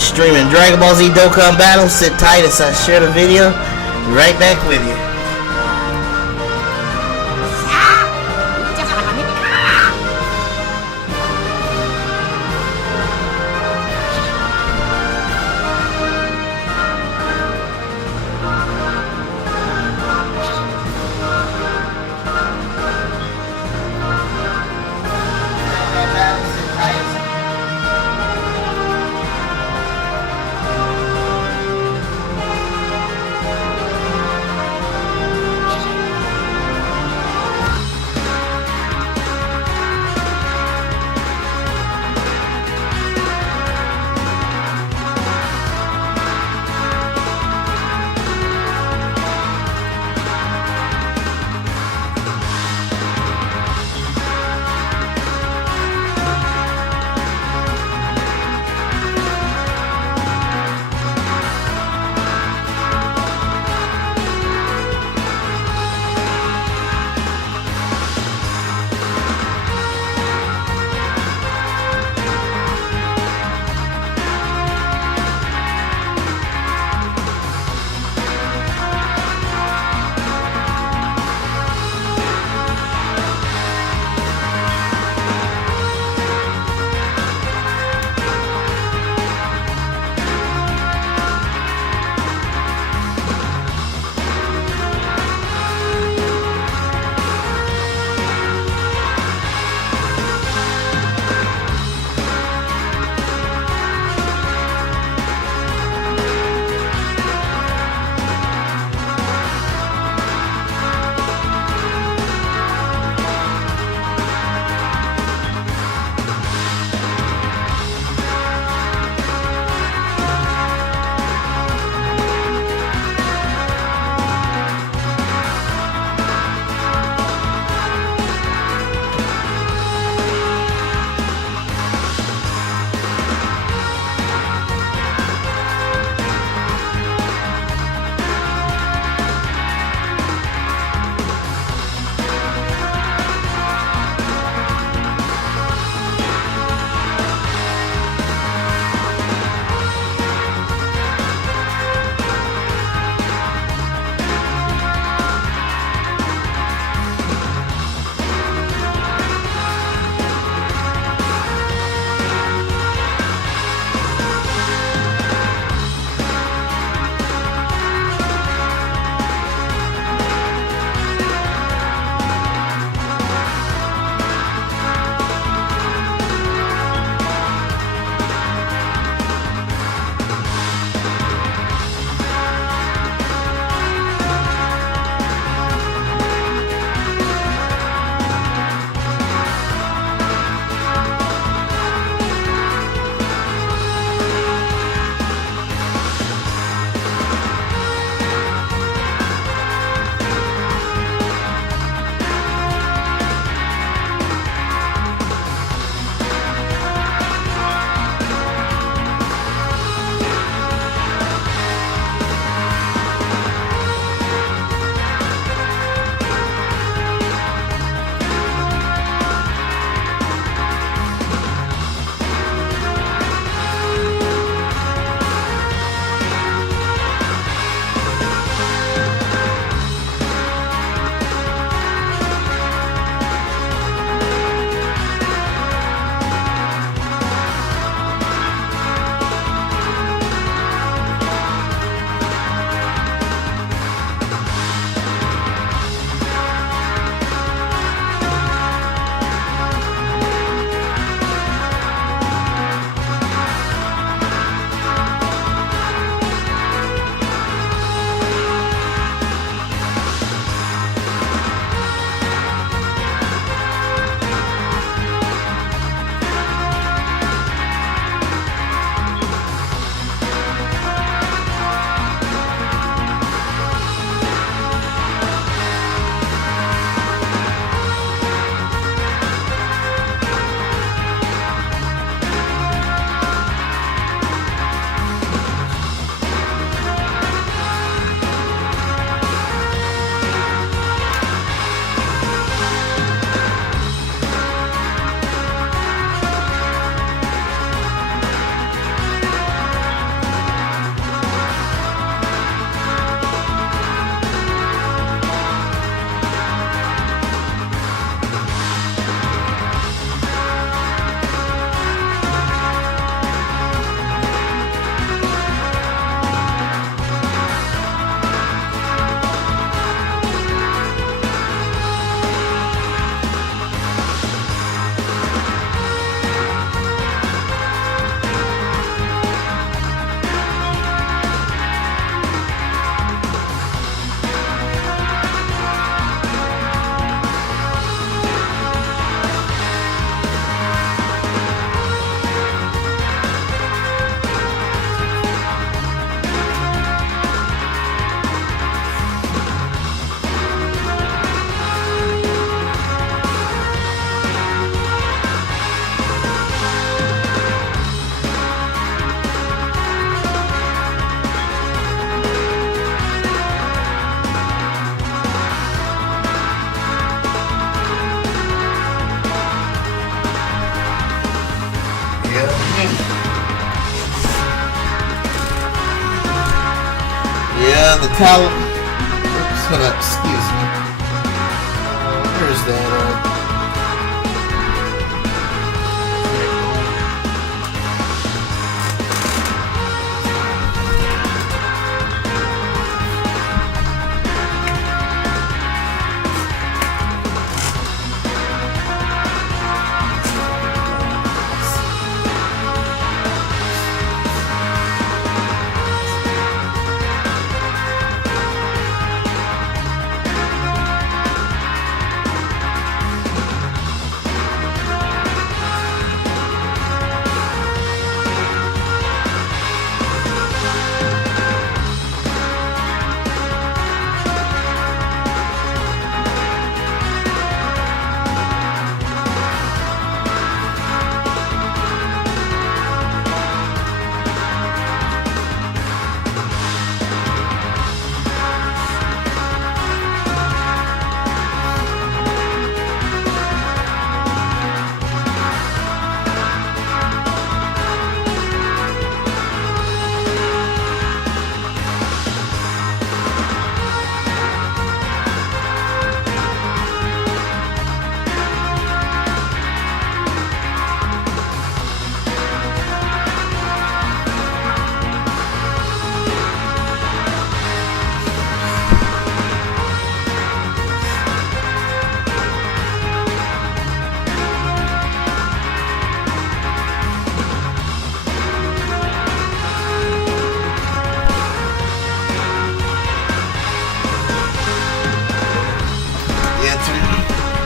Streaming Dragon Ball Z Dokkan battles. Sit tight as I share the video. Right back with you. the towel. Oops, hold up, excuse me. Where's that?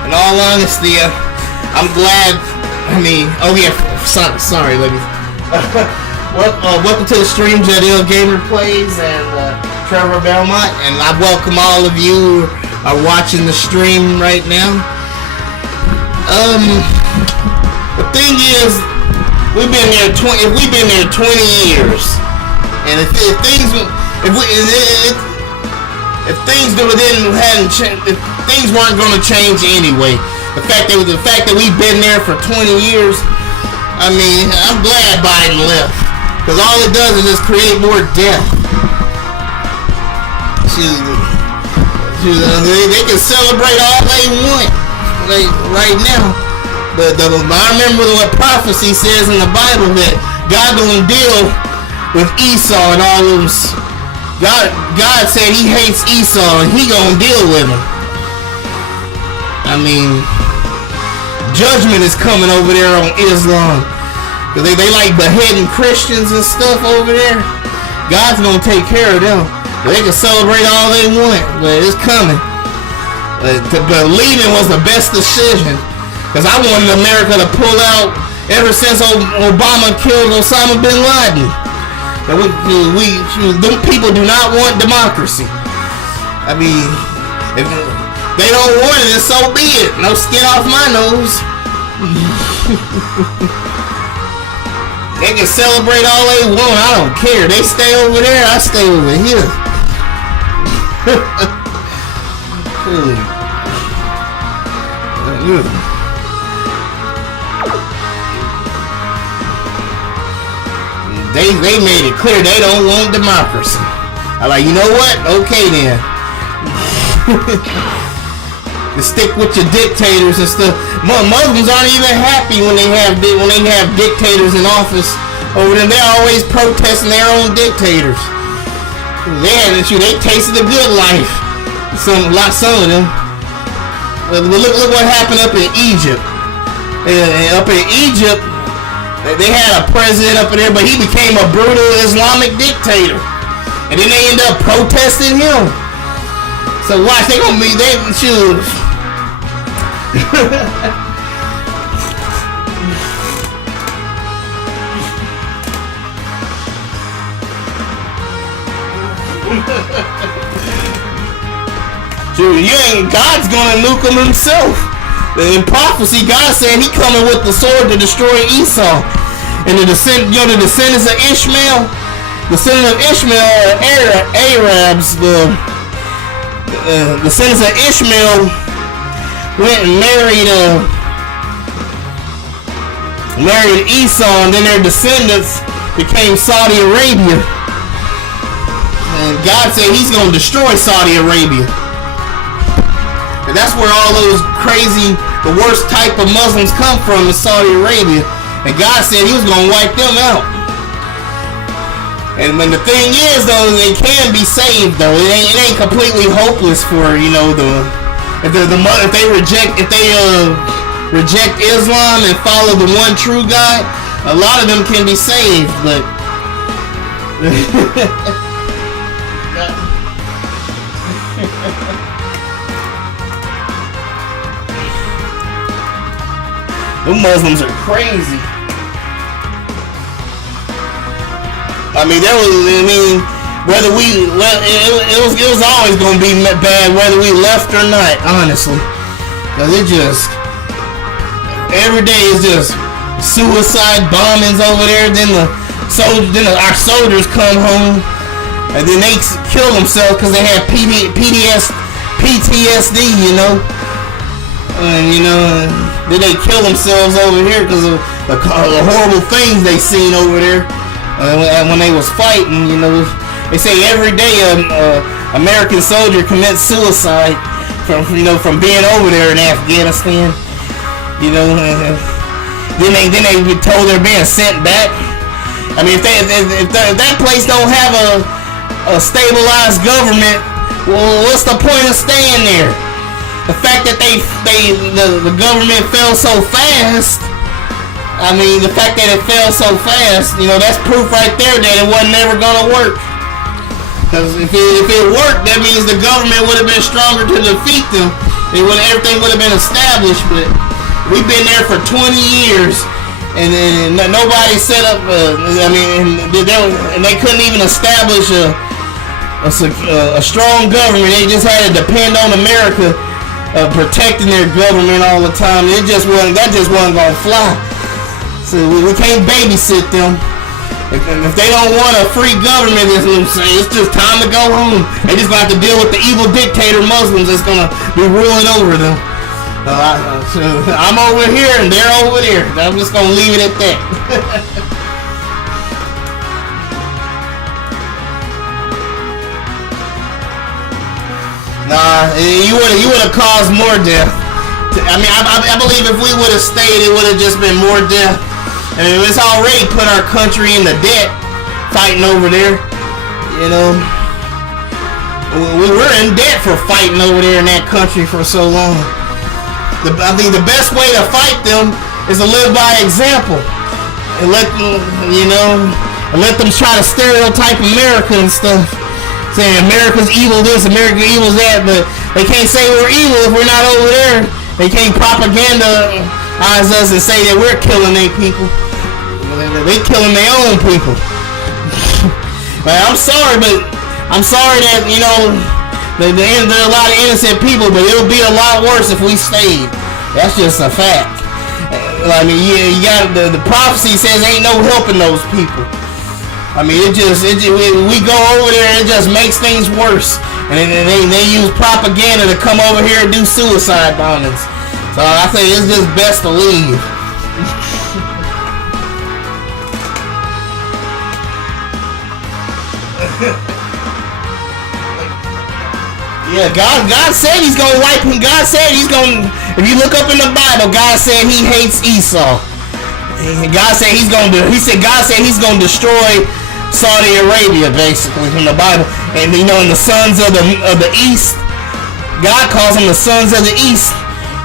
In all honesty, I'm glad. Oh yeah, sorry, ladies. Welcome to the stream, Jadil Gamer Plays and Trevor Belmont, and I welcome all of you who are watching the stream right now. The thing is, we've been there 20 years, and if things weren't going to change anyway. The fact that we've been there for 20 years, I'm glad Biden left, because all it does is just create more death. They can celebrate all they want, like right now. But I remember what prophecy says in the Bible, that God gonna deal with Esau and all those. God said He hates Esau and He gonna deal with him. Judgment is coming over there on Islam. Cause they like beheading Christians and stuff over there. God's gonna take care of them. They can celebrate all they want, but it's coming. But leaving was the best decision. Cause I wanted America to pull out ever since Obama killed Osama bin Laden. Them people do not want democracy. If they don't want it, so be it. No skin off my nose. They can celebrate all they want. I don't care. They stay over there, I stay over here. They made it clear they don't want democracy. I'm like, you know what? Okay then. To stick with your dictators and stuff. Muslims aren't even happy when they have dictators in office over them. They're always protesting their own dictators. They tasted the good life. Some of them. Look what happened up in Egypt. Up in Egypt, they had a president up in there, but he became a brutal Islamic dictator, and then they end up protesting him. So watch, shoot. God's gonna nuke him himself. In prophecy, God said He coming with the sword to destroy Esau, and the descendants of Ishmael. The descendants of Ishmael are Arabs. The descendants of Ishmael went and married Esau, and then their descendants became Saudi Arabia. And God said He's going to destroy Saudi Arabia. And that's where all those crazy, the worst type of Muslims come from, is Saudi Arabia. And God said He was going to wipe them out. And when the thing is, though, they can be saved, though. It ain't completely hopeless for, you know, if they reject Islam and follow the one true God. A lot of them can be saved, but the Muslims are crazy. Whether it was always going to be bad whether we left or not, honestly. Because it just, every day is just suicide bombings over there. Then our soldiers come home and then they kill themselves because they have PTSD, you know. And, you know, then they kill themselves over here because of the horrible things they seen over there when they was fighting, you know. They say every day American soldier commits suicide from being over there in Afghanistan, you know. Then they be told they're being sent back. I mean, if that place don't have a stabilized government, well, what's the point of staying there? The fact that the government fell so fast. I mean, the fact that it fell so fast, you know, that's proof right there that it wasn't ever gonna work. Because if it worked, that means the government would have been stronger to defeat them. Everything would have been established. But we've been there for 20 years, and nobody set up. And they couldn't even establish a strong government. They just had to depend on America protecting their government all the time. That just wasn't gonna fly. So we can't babysit them. If they don't want a free government, it's just time to go home. They just gonna have to deal with the evil dictator Muslims that's gonna be ruling over them. I'm over here and they're over there. I'm just gonna leave it at that. Nah, you would have caused more death. I mean, I believe if we would have stayed, it would have just been more death. I mean, it's already put our country in the debt fighting over there. You know, we were in debt for fighting over there in that country for so long. I think the best way to fight them is to live by example and let them try to stereotype America and stuff, saying America's evil this, America evil's that, but they can't say we're evil if we're not over there. They can't propagandize us and say that we're killing their people. They killing their own people. But I'm sorry that, you know, there are a lot of innocent people, but it'll be a lot worse if we stayed. That's just a fact. I mean, you got the prophecy says ain't no helping those people. I mean, we go over there and it just makes things worse. And they use propaganda to come over here and do suicide bombings. So I think it's just best to leave. Yeah, God said He's gonna wipe him. God said He's gonna. If you look up in the Bible, God said He hates Esau. God said God said He's gonna destroy Saudi Arabia, basically, in the Bible. And you know, in the sons of the East, God calls them the sons of the East.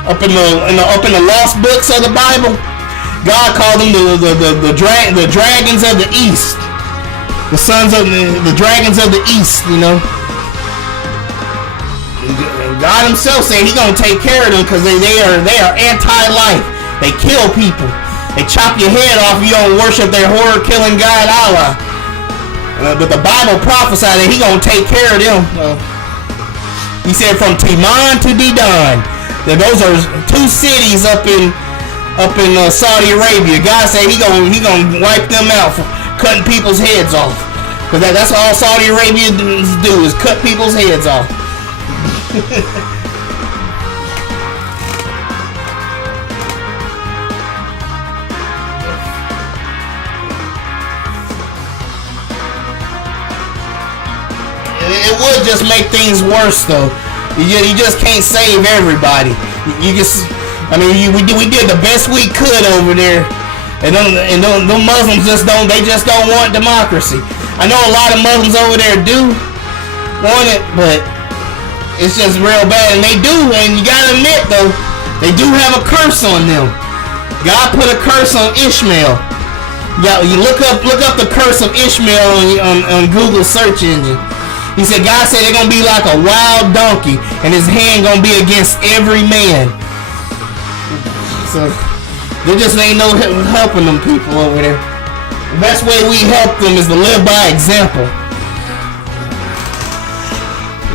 Up in the lost books of the Bible, God called them the dragons of the East. The sons of the dragons of the East, you know. God Himself said He's gonna take care of them because they are anti-life. They kill people. They chop your head off if you don't worship their horror-killing God Allah. But the Bible prophesied that He gonna take care of them. He said from Timan to Dedan. That those are two cities up in Saudi Arabia. God said He gonna wipe them out for cutting people's heads off. Because that's all Saudi Arabia do is cut people's heads off. it would just make things worse, though. You just can't save everybody. We did the best we could over there, and the Muslims just don't want democracy. I know a lot of Muslims over there do want it, but it's just real bad, and they do. And you gotta admit, though, they do have a curse on them. God put a curse on Ishmael. Yeah, you look up the curse of Ishmael on Google search engine. He said, God said they're gonna be like a wild donkey, and his hand gonna be against every man. So there just ain't no helping them people over there. The best way we help them is to live by example.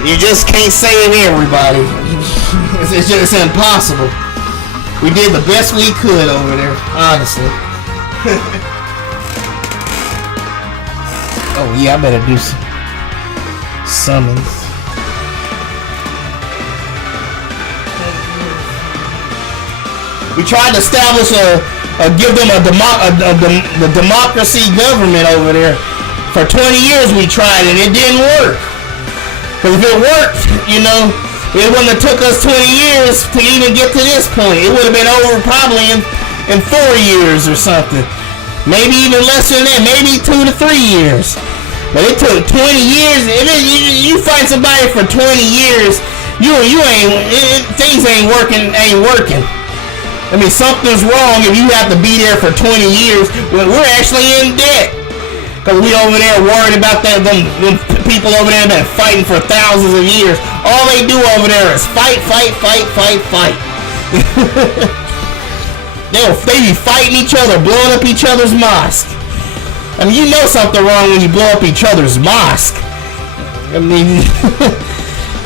You just can't save everybody. It's impossible. We did the best we could over there, honestly. Oh yeah, I better do some summons. We tried to establish give them the democracy government over there. For 20 years we tried and it didn't work. Because if it worked, it wouldn't have took us 20 years to even get to this point. It would have been over probably in 4 years or something. Maybe even less than that. Maybe 2 to 3 years. But it took 20 years. You fight somebody for 20 years, things ain't working. I mean, something's wrong if you have to be there for 20 years. We're actually in debt. Because we over there worried about them people over there that been fighting for thousands of years. All they do over there is fight. They be fighting each other, blowing up each other's mosque. I mean, you know something wrong when you blow up each other's mosque. I mean,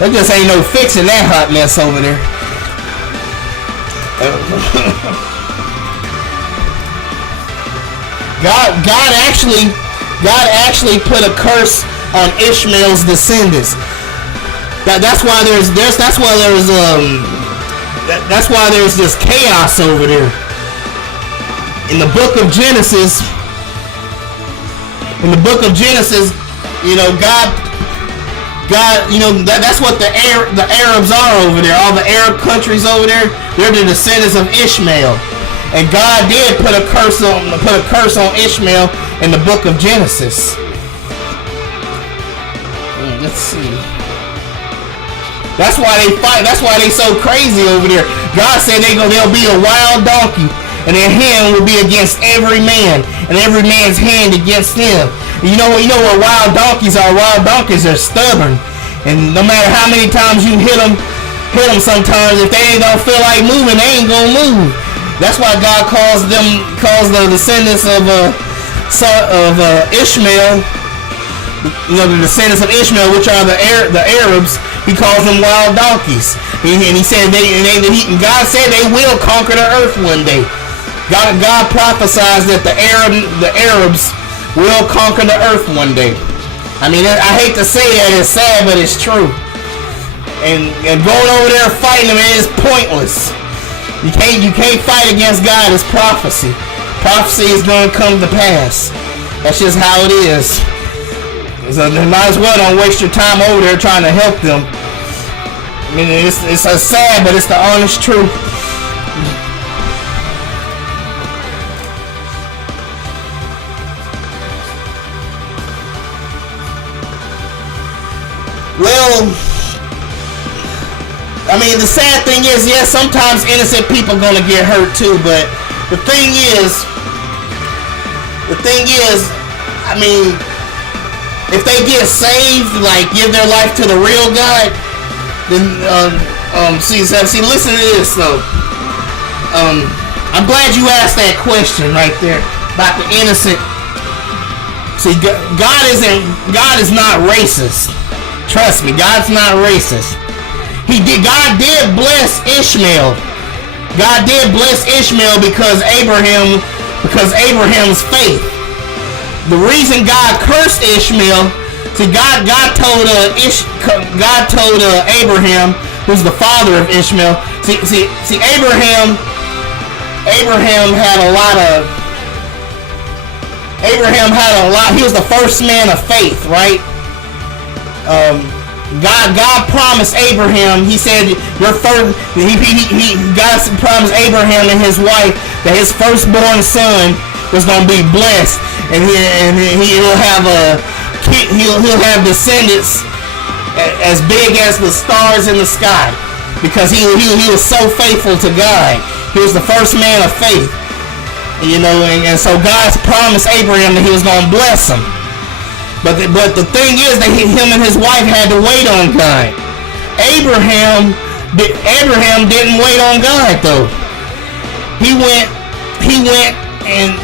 there just ain't no fixing that hot mess over there. God actually put a curse on Ishmael's descendants. That's why there's this chaos over there. In the book of Genesis, God, that's what the Arabs are over there. All the Arab countries over there, they're the descendants of Ishmael. And God did put a curse on Ishmael in the book of Genesis. Let's see. That's why they fight. That's why they so crazy over there. God said they'll be a wild donkey, and their hand will be against every man, and every man's hand against him. You know what wild donkeys are? Wild donkeys are stubborn, and no matter how many times you hit them sometimes, if they ain't gonna feel like moving, they ain't gonna move. That's why God calls the descendants of Ishmael, the descendants of Ishmael, which are the Arabs. He calls them wild donkeys, and he said God said they will conquer the earth one day. God prophesies that the Arabs will conquer the earth one day. I mean, I hate to say that, it's sad, but it's true. And going over there fighting them is pointless. You can't fight against God. It's prophecy. Prophecy is going to come to pass. That's just how it is. So you might as well don't waste your time over there trying to help them. I mean, it's sad, but it's the honest truth. Well, I mean, the sad thing is, yes, sometimes innocent people are gonna get hurt too, but the thing is, I mean, if they get saved, like give their life to the real God, then see, listen to this though. I'm glad you asked that question right there about the innocent. See, God is not racist. Trust me, God's not racist. God did bless Ishmael. God did bless Ishmael because Abraham's faith. The reason God cursed Ishmael, see, God told Abraham, who's the father of Ishmael. See, Abraham had a lot. He was the first man of faith, right? God promised Abraham. He said your first. God promised Abraham and his wife that his firstborn son was going to be blessed, and he'll have a he'll have descendants as big as the stars in the sky, because he was so faithful to God. He was the first man of faith, and so God promised Abraham that he was going to bless him. But the thing is that him and his wife had to wait on God. Abraham didn't wait on God though. He went and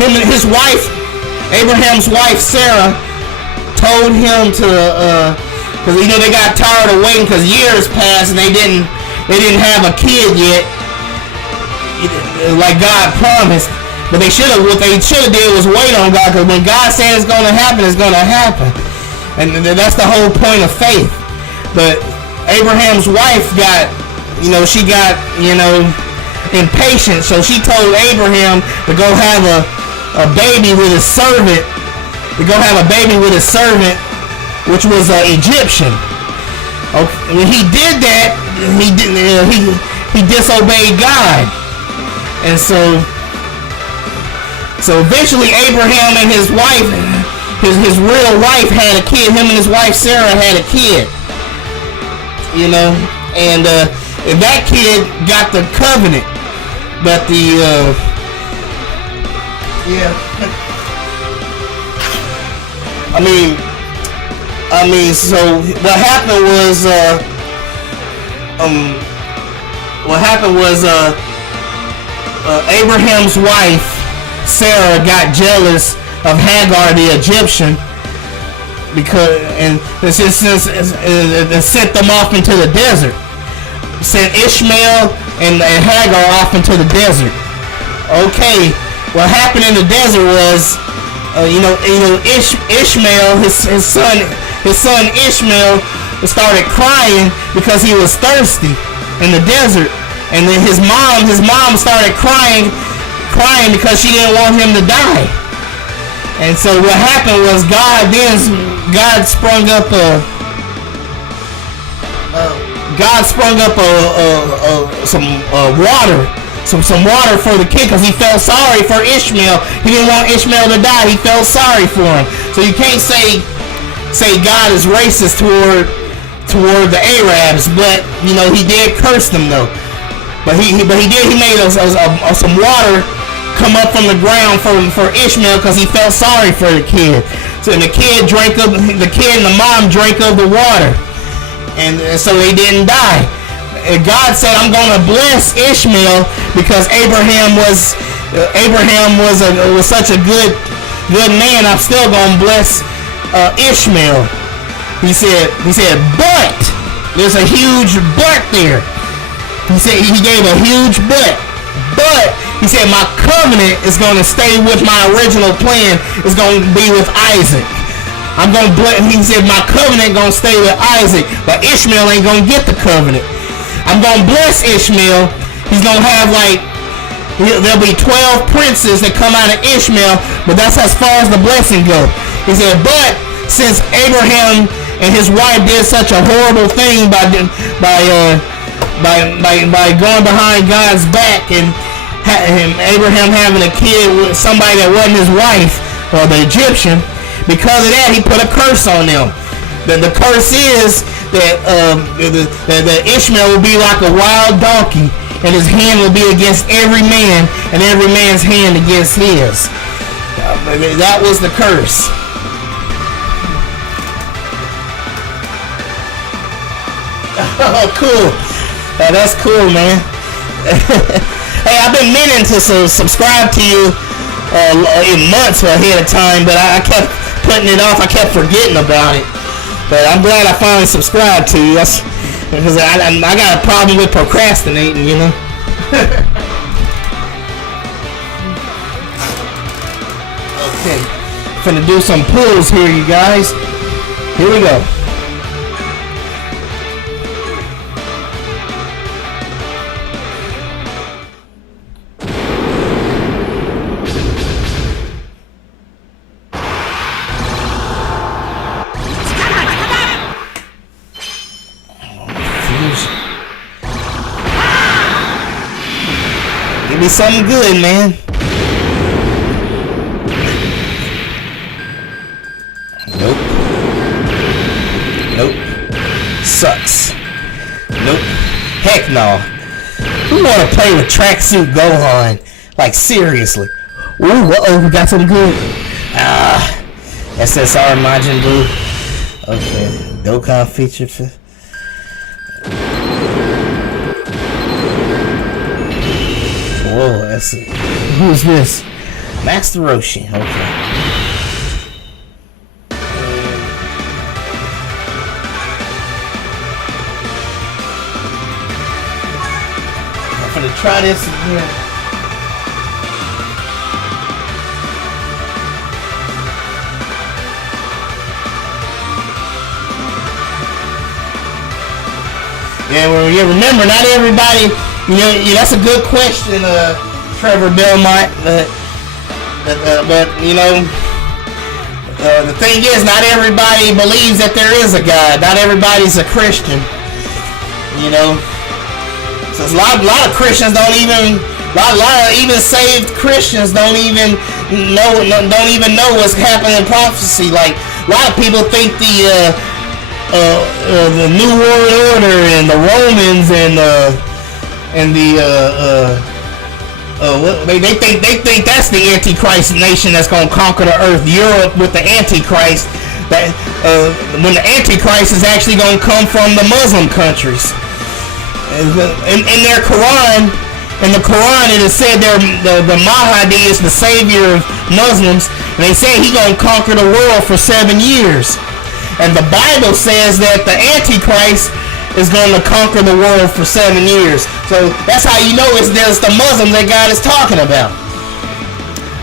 him and his wife, Abraham's wife Sarah, told him to because they got tired of waiting because years passed and they didn't have a kid yet, like God promised. But what they should have did was wait on God, because when God said it's going to happen, it's going to happen. And that's the whole point of faith. But Abraham's wife she got impatient, so she told Abraham to go have a baby with his servant, which was an Egyptian. Okay. When he did that, he disobeyed God. And so eventually Abraham and his wife, his real wife, had a kid. Him and his wife Sarah had a kid. And that kid got the covenant. But so what happened was Abraham's wife Sarah got jealous of Hagar the Egyptian, and sent them off into the desert. Sent Ishmael and Hagar off into the desert. Okay, what happened in the desert was, Ishmael, his son Ishmael started crying because he was thirsty in the desert, and then his mom started crying because she didn't want him to die. And so what happened was God sprung up some water for the kid, because he felt sorry for Ishmael. He didn't want Ishmael to die. He felt sorry for him. So you can't say God is racist toward the Arabs, but he did curse them though. But he made some water come up from the ground for Ishmael, because he felt sorry for the kid. So the kid and the mom drank of the water, and so they didn't die. And God said, I'm going to bless Ishmael because Abraham was such a good man. I'm still going to bless Ishmael. He said, but there's a huge but there. He said he gave a huge but he said my covenant is going to stay with my original plan. It's going to be with Isaac. I'm going to bless. He said my covenant going to stay with Isaac, but Ishmael ain't going to get the covenant. I'm going to bless Ishmael. He's going to have there'll be 12 princes that come out of Ishmael, but that's as far as the blessing goes. He said, but since Abraham and his wife did such a horrible thing by going behind God's back and Abraham having a kid with somebody that wasn't his wife, or the Egyptian, because of that he put a curse on them. The curse is that Ishmael will be like a wild donkey, and his hand will be against every man, and every man's hand against his. That was the curse. Oh, cool. That's cool, man. Hey, I've been meaning to subscribe to you in months ahead of time, but I kept putting it off. I kept forgetting about it. But I'm glad I finally subscribed to you. That's because I got a problem with procrastinating, Okay, finna do some pulls here, you guys. Here we go. Might be something good, man. Nope. Nope. Sucks. Nope. Heck no. Who wanna play with Tracksuit Gohan? Like, seriously. Ooh, uh-oh, we got something good. SSR Majin Buu. Okay. Dokkan featured for... Whoa, that's it. Who's this? Master Roshi. Okay. I'm gonna try this again. Yeah, remember, not everybody, that's a good question, Trevor Belmont, but the thing is, not everybody believes that there is a God. Not everybody's a Christian, So a lot of Christians don't even, a lot of even saved Christians don't even know what's happening in prophecy. Like, a lot of people think the New World Order and the Romans they think that's the Antichrist nation that's gonna conquer the earth. Europe with the Antichrist, that when the Antichrist is actually gonna come from the Muslim countries. In their Quran, it is said the Mahdi is the savior of Muslims, and they say he's gonna conquer the world for 7 years. And the Bible says that the Antichrist is going to conquer the world for 7 years. So that's how you know it's the Muslims that God is talking about.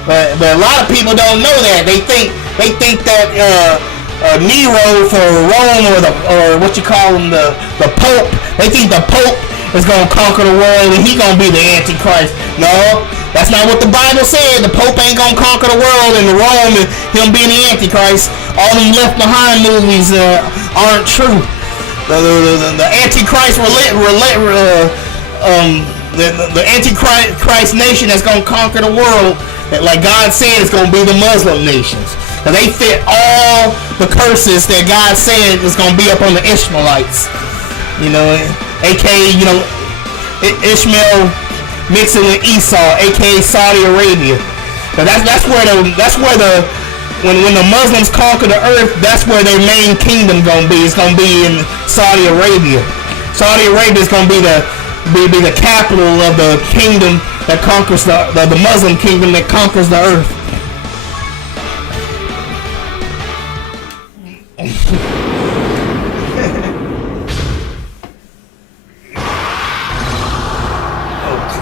But a lot of people don't know that. They think that Nero for Rome or what you call him, the Pope. They think the Pope is going to conquer the world and he's going to be the Antichrist. No, that's not what the Bible said. The Pope ain't going to conquer the world and Rome and him being the Antichrist. All them Left Behind movies aren't true. The Antichrist the Antichrist nation that's going to conquer the world, like God said, is going to be the Muslim nations. And they fit all the curses that God said is going to be up on the Ishmaelites. AKA, Ishmael mixing with Esau, aka Saudi Arabia. But that's where when the Muslims conquer the earth, that's where their main kingdom gonna be. It's gonna be in Saudi Arabia. Saudi Arabia is gonna be the capital of the kingdom that conquers the Muslim kingdom that conquers the earth.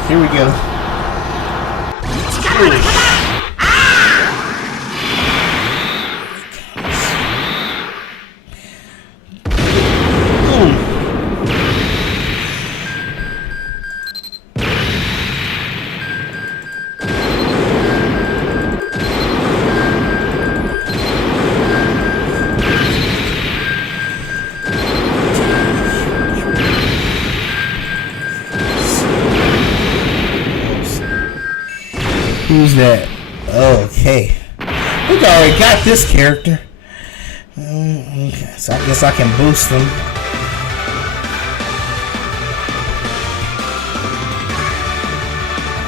Here we go. Who's that? Okay. I think I already got this character. Okay, so I guess I can boost them.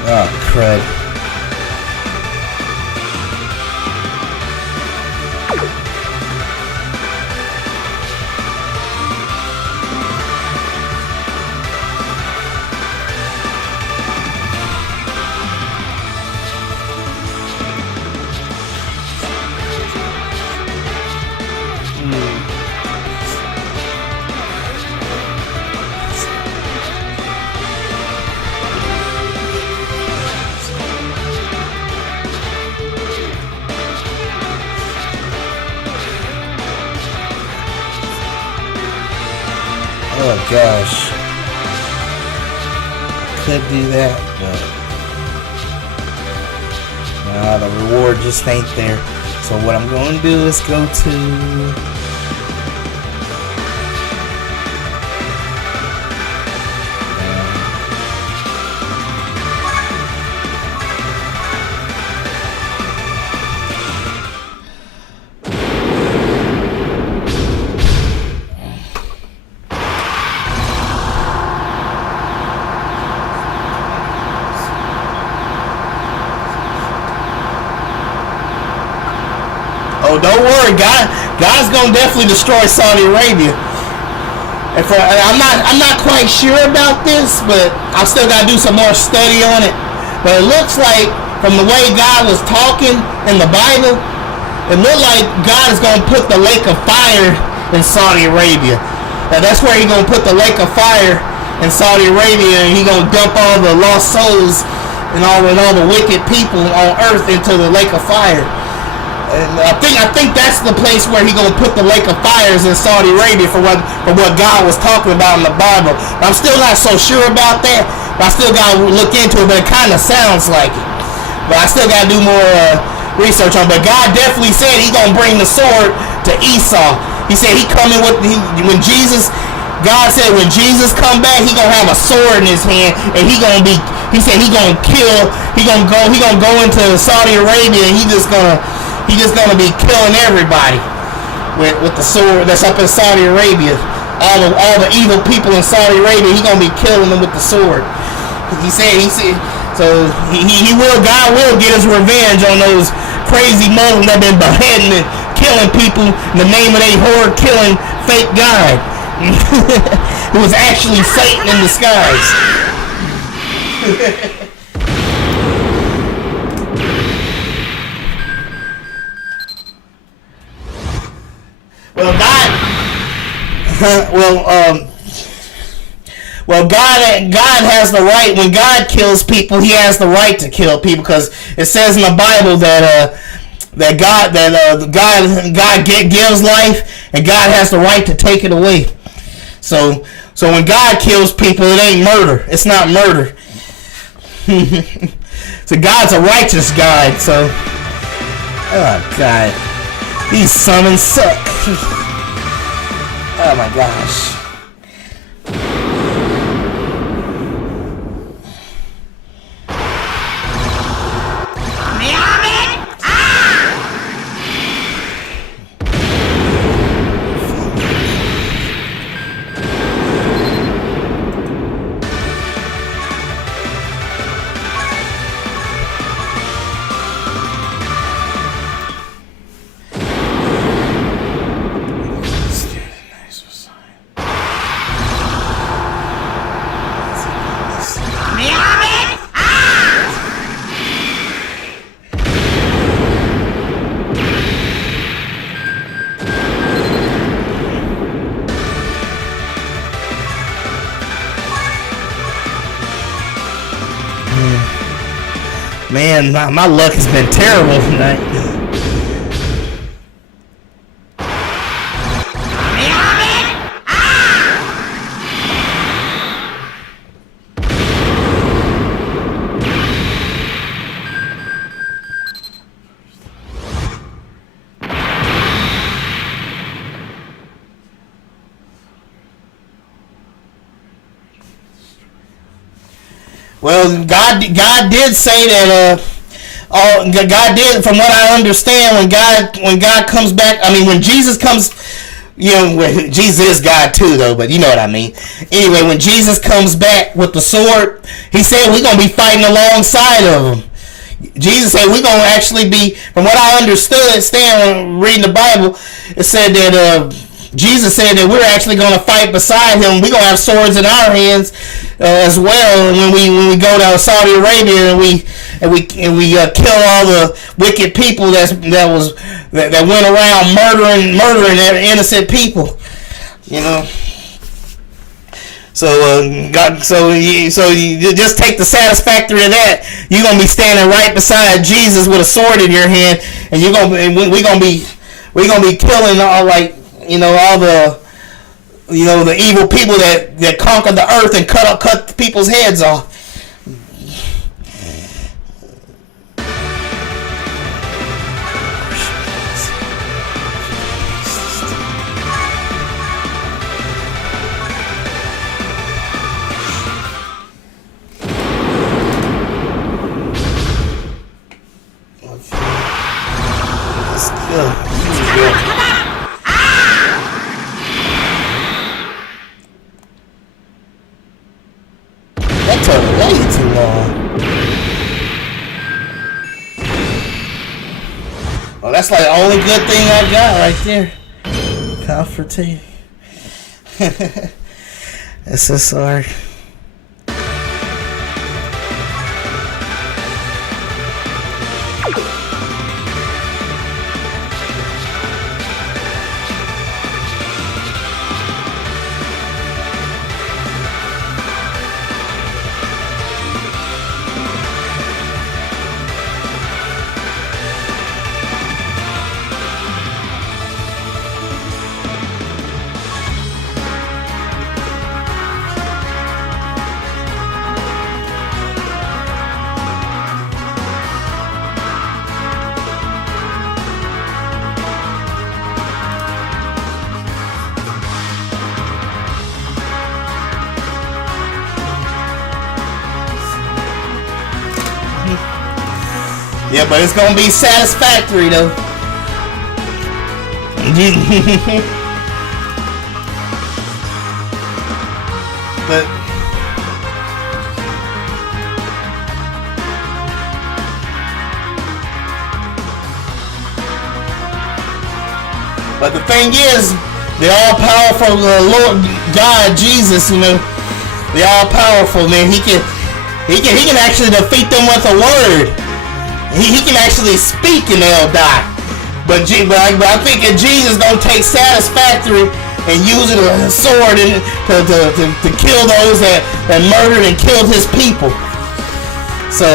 Oh, crud. Oh gosh, could do that, but the reward just ain't there. So what I'm going to do is go to don't worry, God's gonna definitely destroy Saudi Arabia. And I'm not quite sure about this, but I still gotta do some more study on it. But it looks like from the way God was talking in the Bible, it looked like God is gonna put the lake of fire in Saudi Arabia. Now that's where He's gonna put the lake of fire in Saudi Arabia, and He's gonna dump all the lost souls and all the wicked people on earth into the lake of fire. And I think that's the place where He's gonna put the lake of fires in Saudi Arabia for what God was talking about in the Bible. I'm still not so sure about that, but I still gotta look into it. But it kind of sounds like it. But I still gotta do more research on it. But God definitely said He's gonna bring the sword to Esau. He said when Jesus. God said when Jesus come back, He gonna have a sword in His hand, and He said He gonna kill. He gonna go into Saudi Arabia, and He just gonna be killing everybody with the sword that's up in Saudi Arabia. All the evil people in Saudi Arabia, He gonna be killing them with the sword. He said so. God will get His revenge on those crazy Muslims that been beheading and killing people in the name of their horde killing fake God. It was actually Satan in disguise. God has the right. When God kills people, He has the right to kill people, because it says in the Bible that God gives life, and God has the right to take it away. So when God kills people, it ain't murder. It's not murder. So God's a righteous God. So, oh God, these summons suck. Oh my gosh. Man, my luck has been terrible tonight. Well, God did say that. God did, from what I understand, when God comes back. I mean, when Jesus comes, Jesus is God too, though. But you know what I mean. Anyway, when Jesus comes back with the sword, He said we're gonna be fighting alongside of Him. Jesus said we're gonna actually be. From what I understood, Stan, reading the Bible, it said that Jesus said that we're actually gonna fight beside Him. We're gonna have swords in our hands as well. And when we go to Saudi Arabia and we kill all the wicked people that went around murdering innocent people, So God, so you just take the satisfactory of that. You're gonna be standing right beside Jesus with a sword in your hand, and we're gonna be killing all all the evil people that conquer the earth and cut people's heads off. That took That's like the only good thing I got right there. Confrontation. SSR. Yeah, but it's gonna be satisfactory though. But the thing is, the all-powerful Lord God Jesus, you know, the all-powerful man, he can actually defeat them with a word. He can actually speak and they'll die. But I think that Jesus don't take satisfactory and using a sword to kill those that murdered and killed his people. So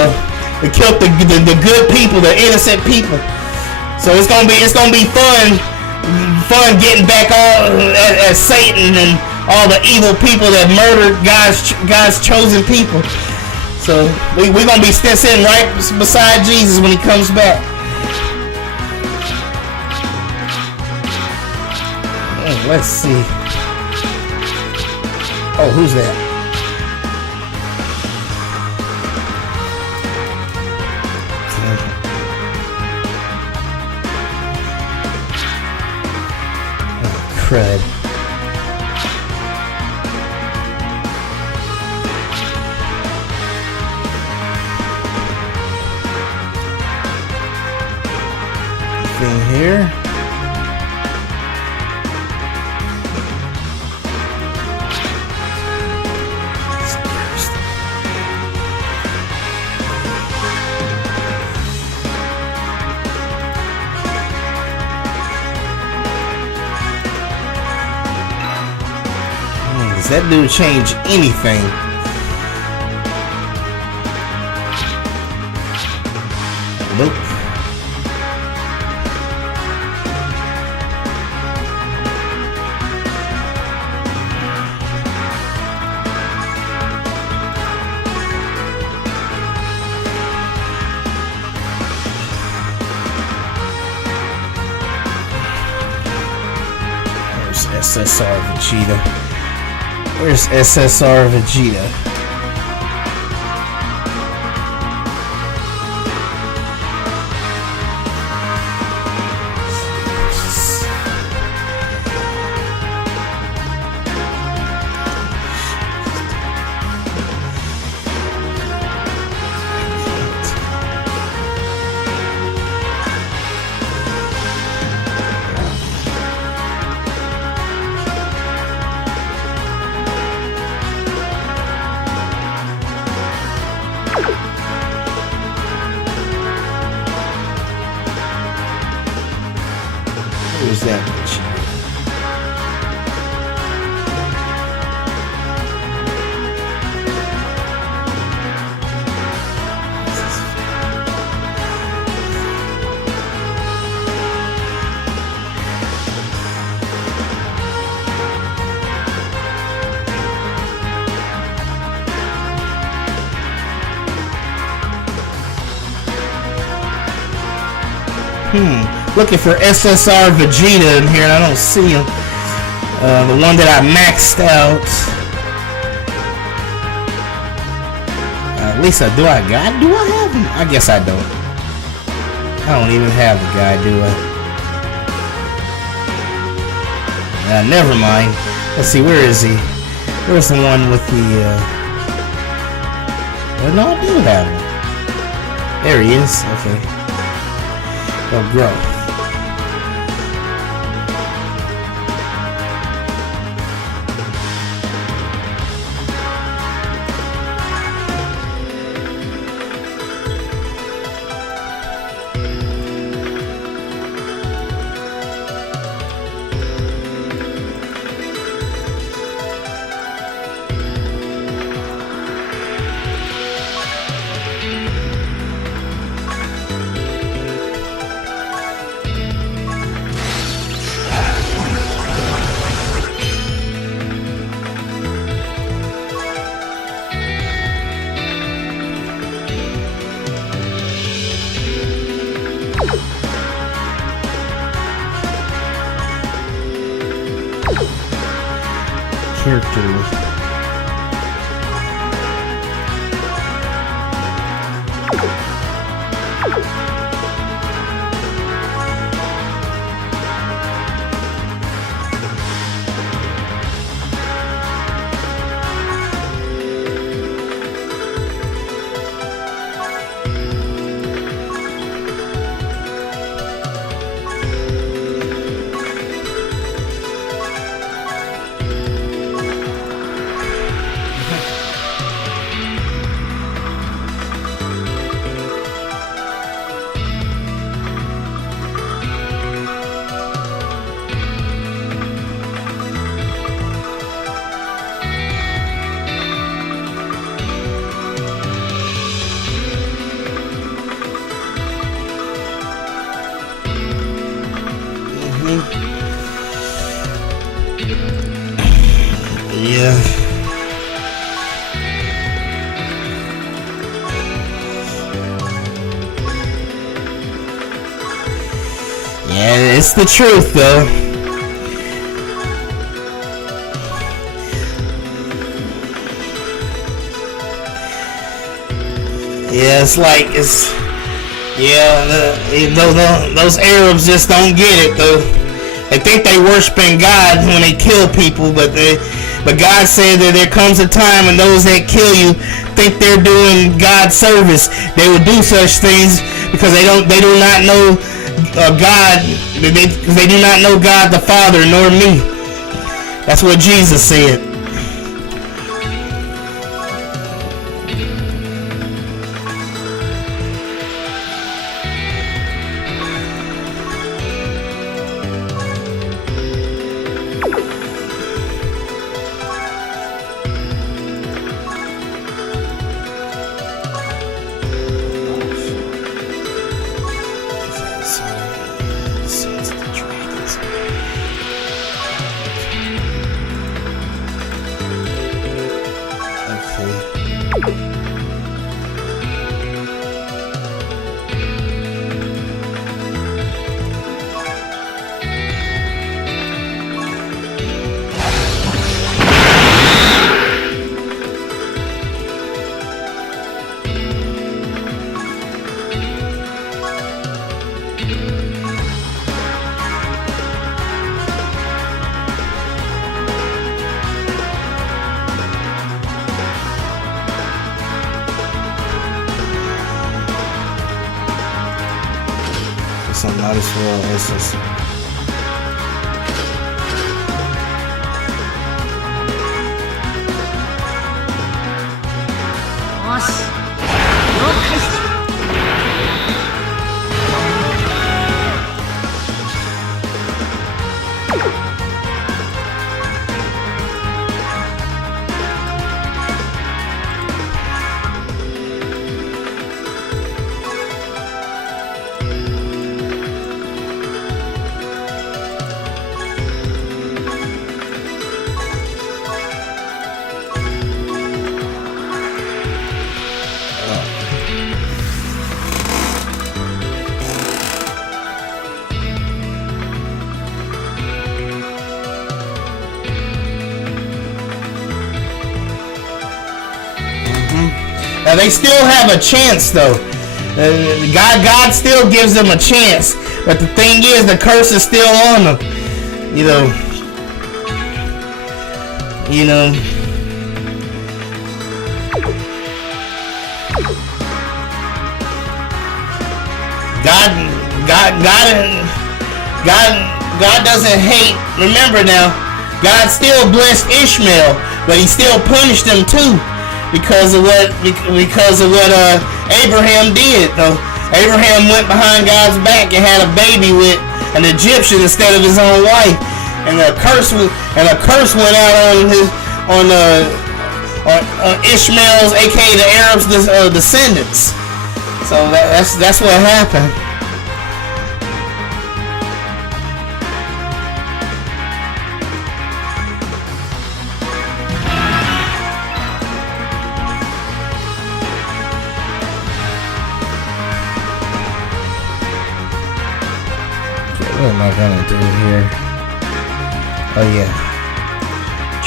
to kill the good people, the innocent people. So it's gonna be fun getting back at Satan and all the evil people that murdered God's chosen people. So we're going to be sitting right beside Jesus when he comes back. Let's see. Oh, who's that? Oh, crud. Here. Does that dude change anything? Nope. SSR Vegeta. Where's SSR Vegeta? Who's that bitch? Looking for SSR Vegeta in here and I don't see him. The one that I maxed out. At least do I have him? I guess I don't. I don't even have the guy, do I? Never mind. Let's see, where is he? Where's the one with the well, no, I do have him. There he is. Okay. Go grow. character. Yeah. Yeah, it's the truth though. Yeah, those Arabs just don't get it though. They think they worshiping God when they kill people, but God said that there comes a time when those that kill you think they're doing God's service. They will do such things because they do not know God. They do not know God the Father nor me. That's what Jesus said. Some nice world essence. Now they still have a chance though. God still gives them a chance, but the thing is, the curse is still on them. You know. God doesn't hate. Remember now, God still blessed Ishmael, but He still punished him too. Because of what Abraham did. Abraham went behind God's back and had a baby with an Egyptian instead of his own wife, and a curse went out on Ishmael's, aka the Arabs' descendants. So that's what happened. What am I gonna do here? Oh yeah,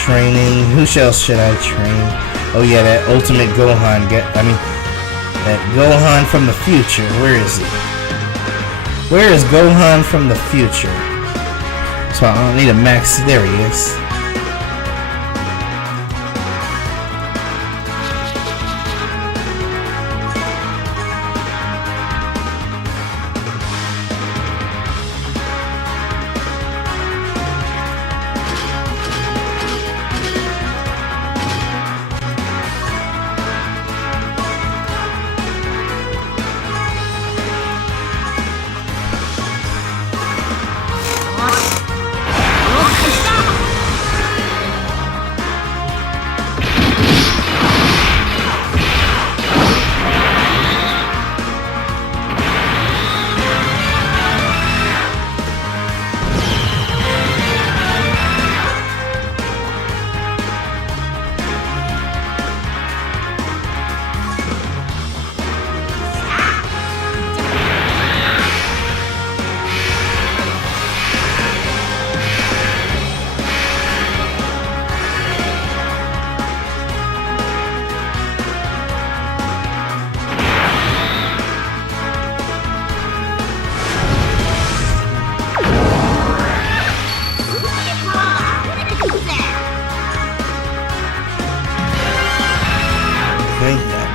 Training. Who else should I train? Oh yeah, that Ultimate Gohan. That Gohan from the future. Where is he? Where is Gohan from the future? So I don't need a max. There he is.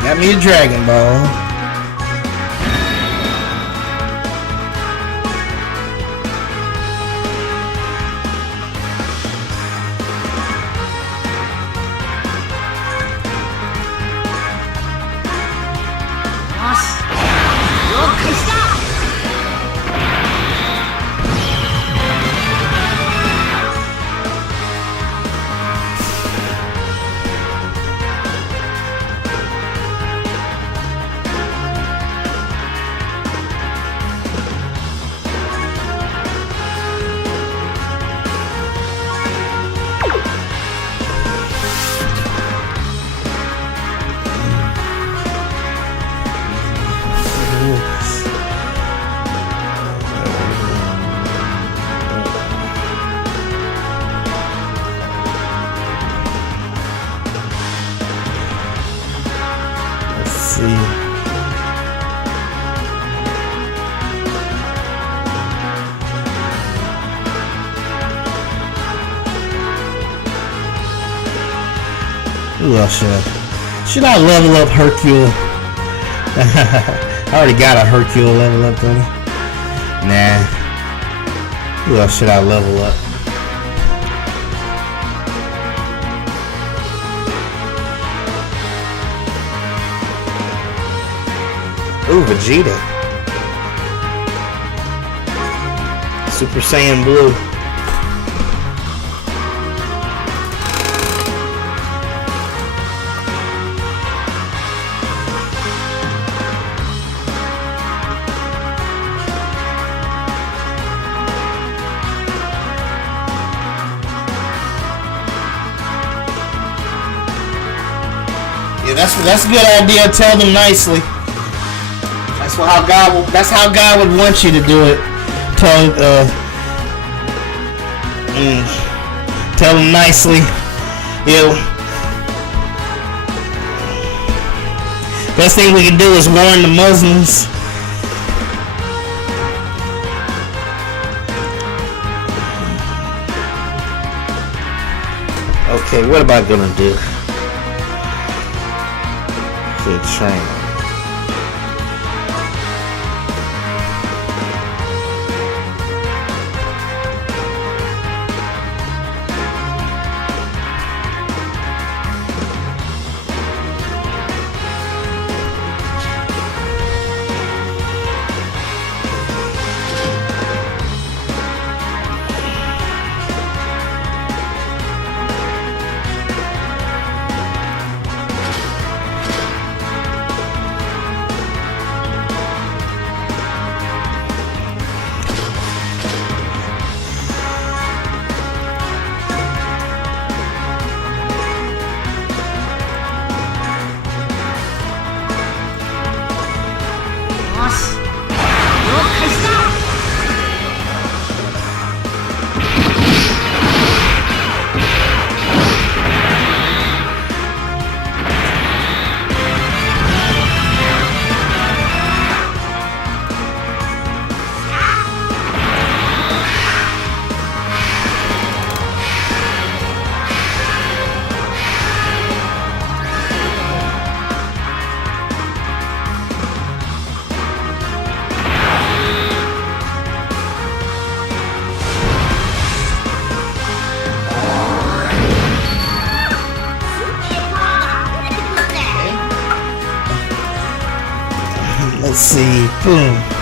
Got me a Dragon Ball. Who else should I level up Hercule? I already got a Hercule level up, don't I? Nah. Who else should I level up? Ooh, Vegeta. Super Saiyan Blue. Yeah, that's a good idea. Tell them nicely. That's how God would want you to do it. Tell them nicely. Best thing we can do is warn the Muslims. Okay, what am I gonna do? Good training. see. Boom.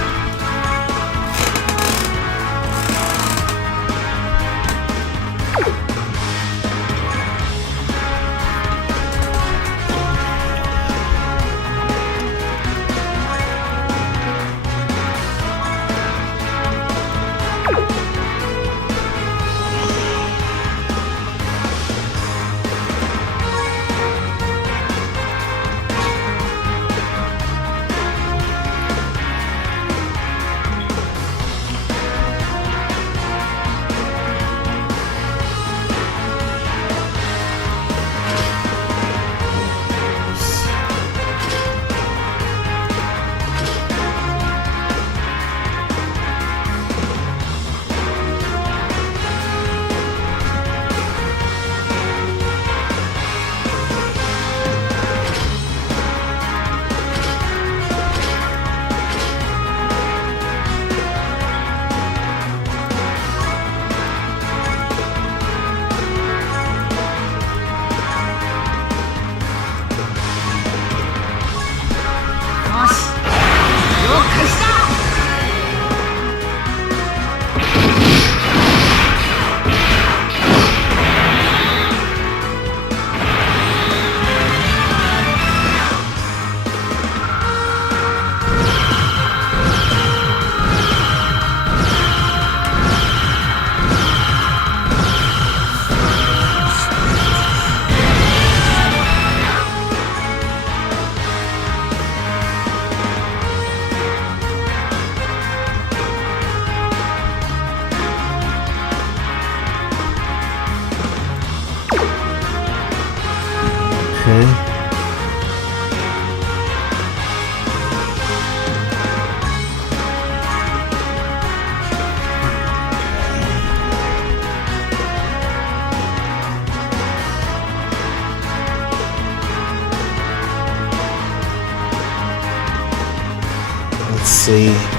Okay. Let's see.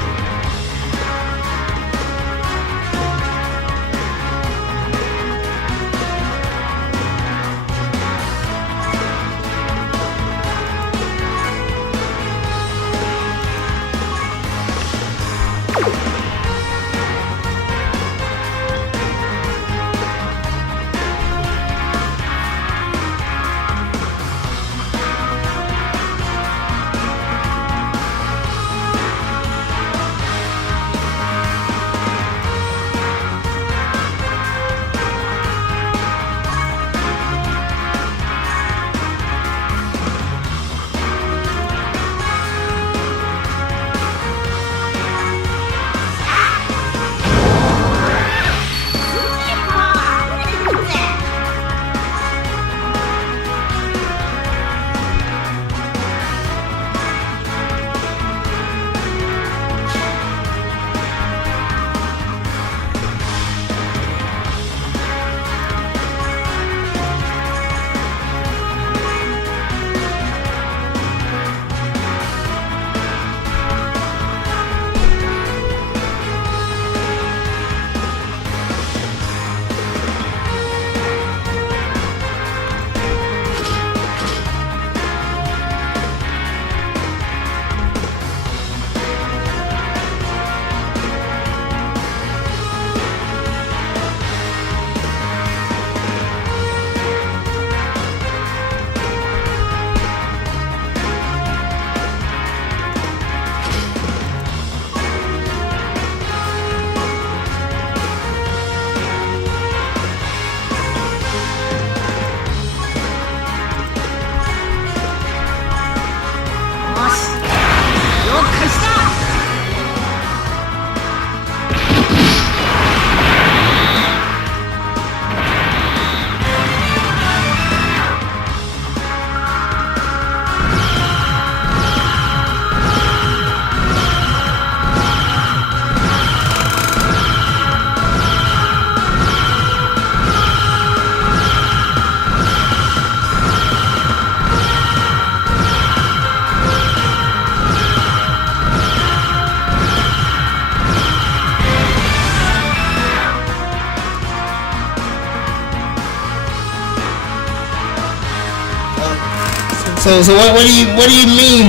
So what do you mean?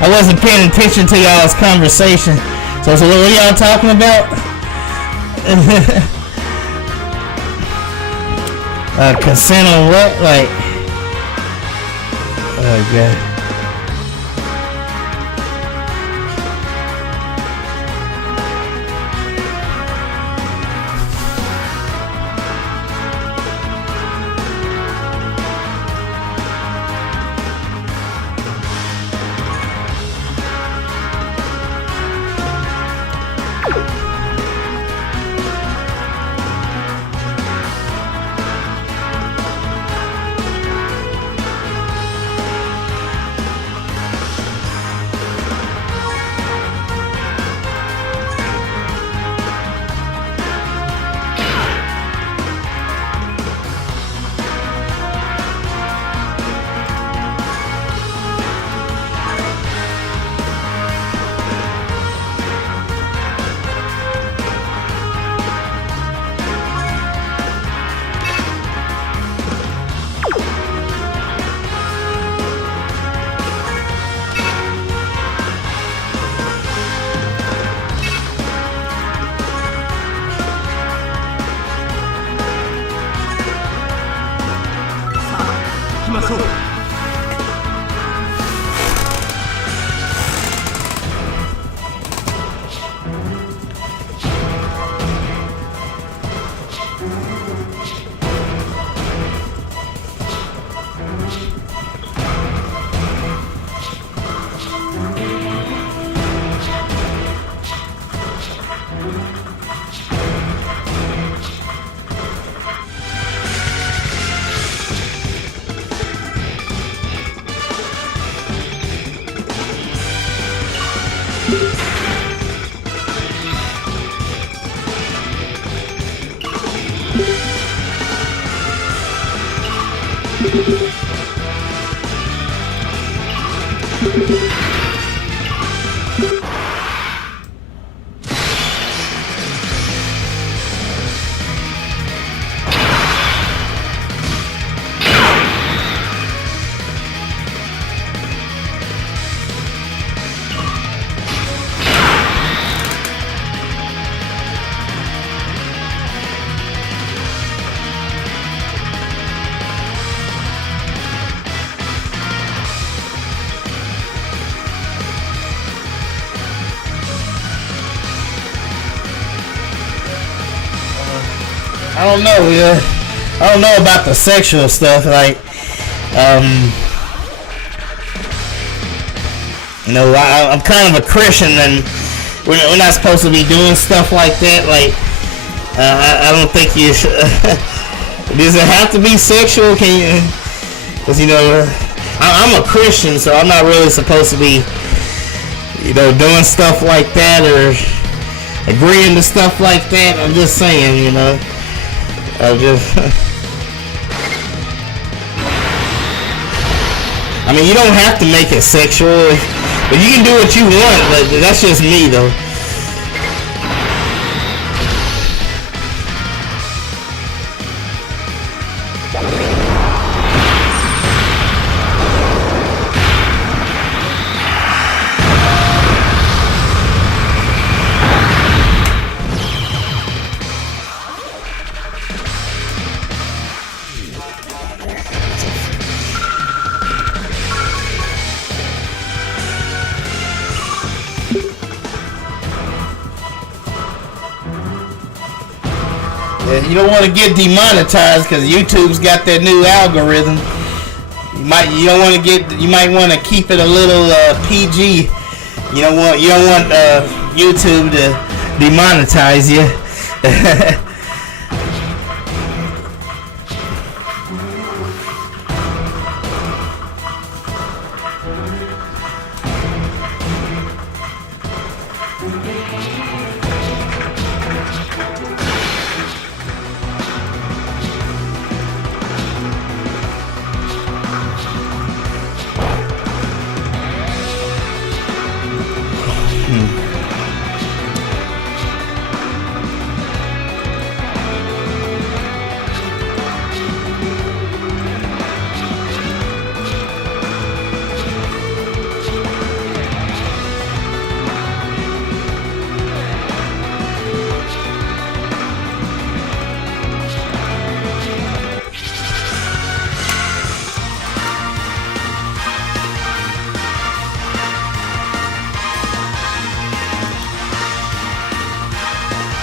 I wasn't paying attention to y'all's conversation. So what are y'all talking about? Consent on what? Like, oh god. I don't know, yeah. I don't know about the sexual stuff, like, you know, I'm kind of a Christian, and we're not supposed to be doing stuff like that. Like, I don't think you should. Does it have to be sexual? Can you? Because, you know, I'm a Christian, so I'm not really supposed to be, you know, doing stuff like that or agreeing to stuff like that. I'm just saying, you know. I mean, you don't have to make it sexual, but you can do what you want. But that's just me, though. You don't want to get demonetized because YouTube's got that new algorithm. You might want to keep it a little PG. You don't want YouTube to demonetize you.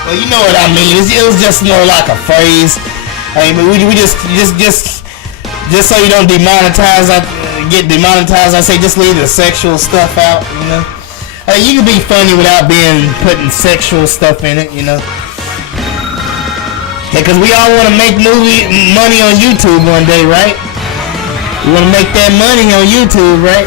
Well, you know what I mean. It was just more like a phrase. I mean, we just so you don't demonetize, get demonetized. I say just leave the sexual stuff out. You know, you can be funny without being putting sexual stuff in it. You know, because we all want to make money on YouTube one day, right? We want to make that money on YouTube, right?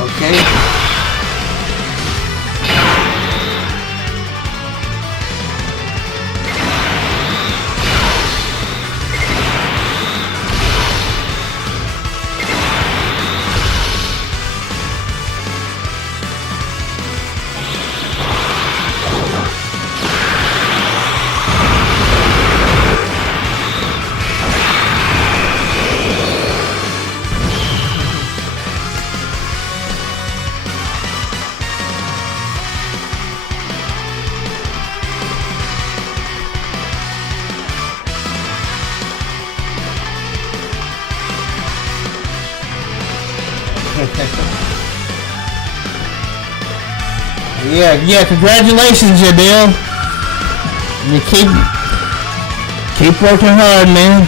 Okay. Yeah, congratulations, Jadil. You keep working hard, man.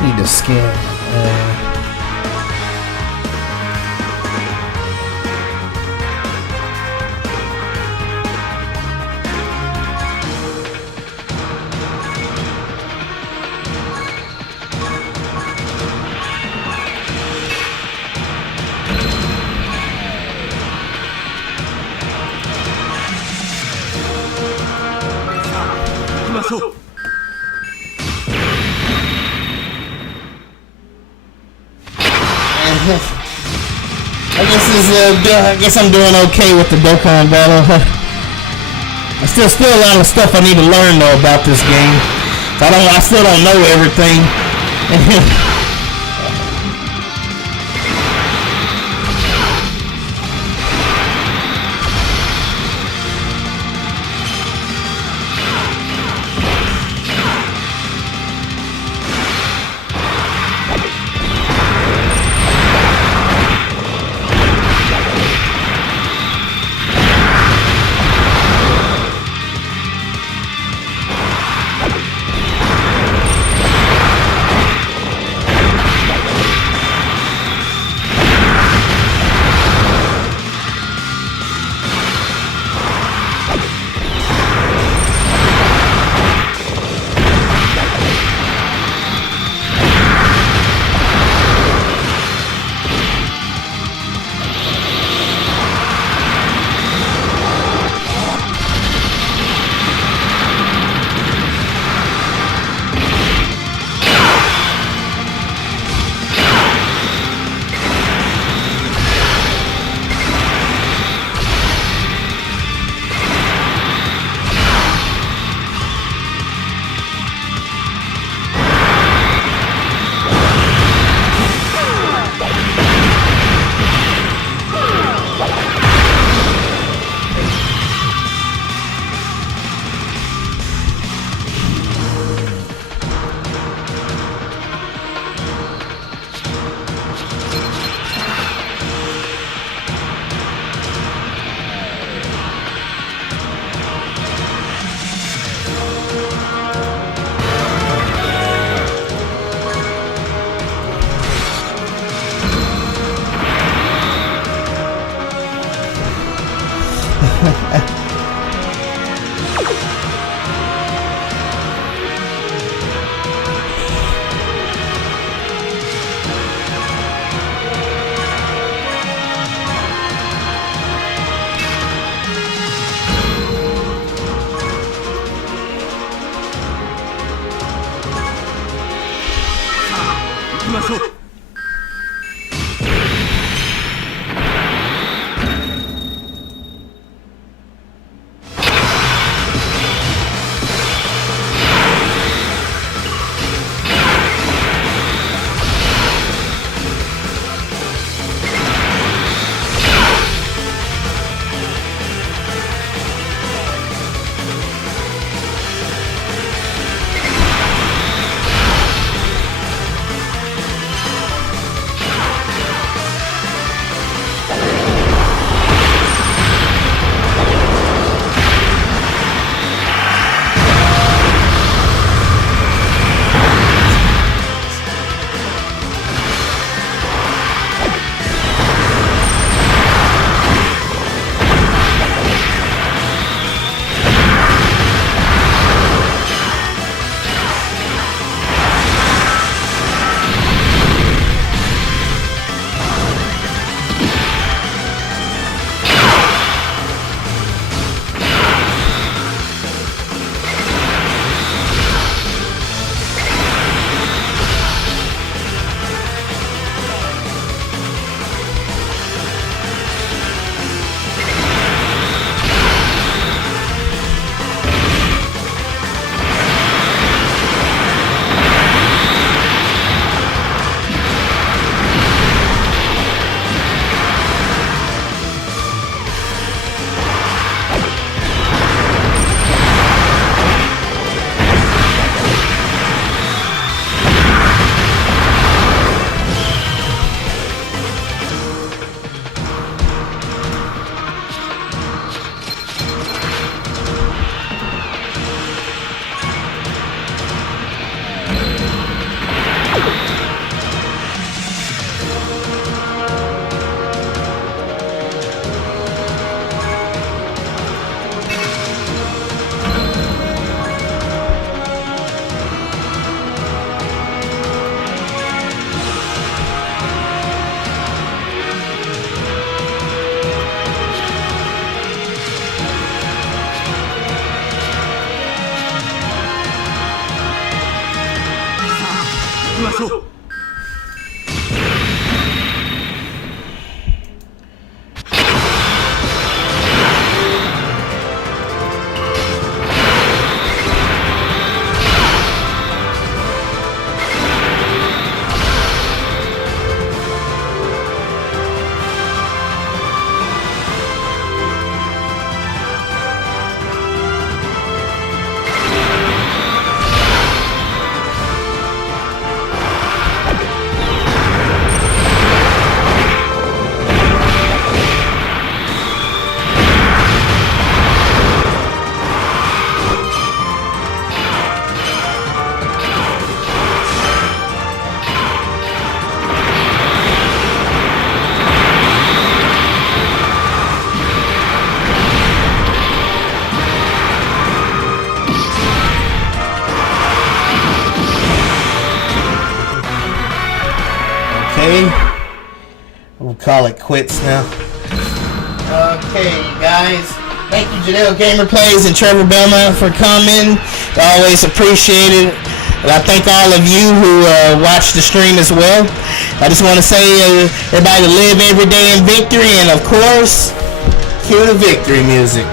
Need to scan. I guess I'm doing okay with the Dokkan battle. There's still a lot of stuff I need to learn though about this game. I still don't know everything. Okay, we'll call it quits now. Okay, guys. Thank you, Janelle Gamer Plays and Trevor Belmont, for commenting. Always appreciate it. And I thank all of you who watch the stream as well. I just want to say, everybody, to live every day in victory, and of course, cue the victory music.